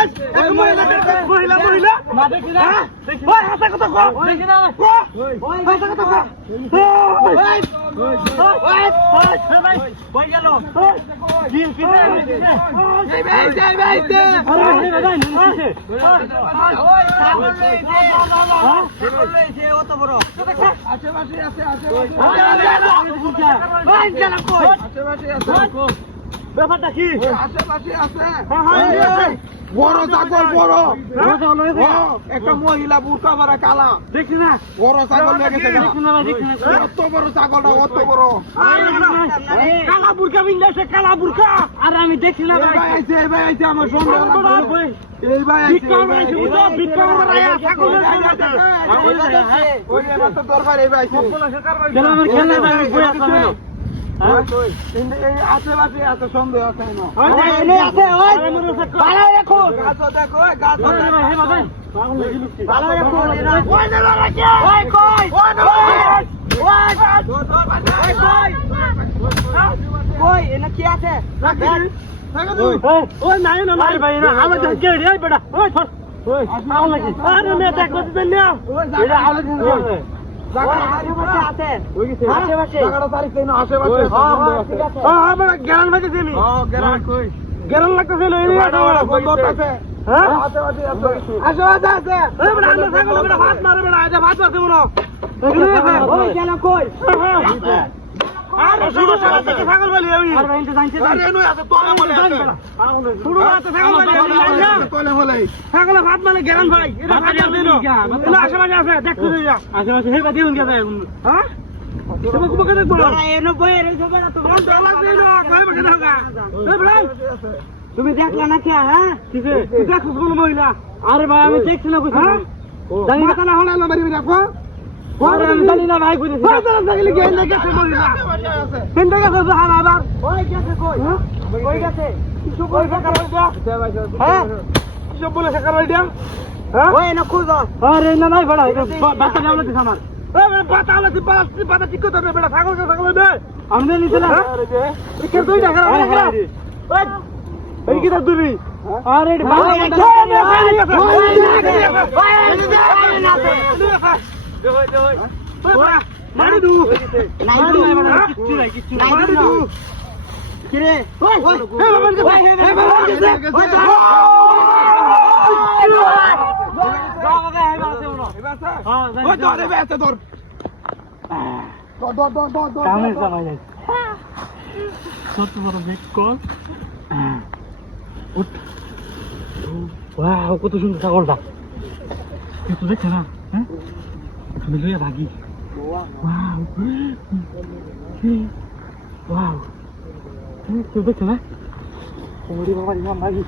এক মহিলা মহিলা না দেখি না ওই হাসা কথা কো দেখি না ওই হাসা কথা কো কই গেল ব্যাপারটা কি আশেপাশে আছে আছে বড় ছাগল বড় একটা মহিলা বুরকা মারা কালা দেখছি না বড় ছাগল লেগেছে দেখি না অত বড় ছাগলটা অত বড় কালা বুরকা বিন্দাছে কালা বুরকা আর আমি দেখি না ভাই এই ভাই আইছে আমার সন্দেহ এই ভাই আইছে ওই এবার তো দরবার এই ভাই আইছে চলো আমার খেলনা ভাই বই আসলাম না এই আশেপাশে আছে সন্দেহ আছে না আছে ওই ভালো রাখো গাছ দেখো গাছ ভালো রাখো ওই না রাখে ওই কই ওই এনা কি আছে ওই নাই না নাই ভাই না আমার কে রে বেটা ওই ধর ওই আউল লাগি আরে মে দেখ কত দেন না এটা আউল দিন আছে আশেপাশে জায়গাটা তারিখ না আশেপাশে হ্যাঁ বড় গেরান বাজে দিনি গেরান কই গেরান লাগতেছে লই রে বন্ধ আছে হ্যাঁ আশেপাশে আছে আশেপাশে আছে এই বড় আমরা ছাগল বড় ভাত মারে বড় আজ ভাত আছে মনো ওই কেন কই আরে শুরু থেকে ছাগল বলি আমি আরে ইনতে জানতে আরে এনু আছে তোলে বলে আছে শুরু আছে ছাগল বলি তোলে বলে ছাগল ভাত মানে গেরান ভাই এটা ভাত দিনো এটা আশেপাশে আছে দেখতে যা আশেপাশে হেবা দিউন গেছে হ্যাঁ তুমি কুবকে দেখবো না এনো বইয়ের এই হবে না তো বন্ধ লাগবে না কই বকে দাও এই ভাই তুমি দেখলা না কি হ্যাঁ কিসে দেখছ কোন মহিলা আরে ভাই আমি দেখছি না কিছু জানি না না হলো মারি রাখো আরে আমি জানি না ভাই কইছি ওই তো লাগলি গেল গেছে মহিলা কেন গেছে জানা আবার ওই গেছে কই কই গেছে কিছু কই টাকা রইবা হ্যাঁ কিছু বলে টাকা রইবা হ্যাঁ ওই না খুঁজ আরে না নাই বড় বাচ্চা যাওলা দিছ আমার এই বাচ্চা আলা দি বাচ্চা ঠিক করতে হবে বেটা ছাগল দে আমরা নিতে না আরে যে কে তুই টাকা ওই এই কি তুমি আরে বাবা মারি দু কিরে কত সুন্দর ছাগলটা তুই দেখছে না হ্যাঁ আমি লইয়া ভাগি ওয়াও ওয়াও কেউ দেখছে না ওরে বাবা ভাগি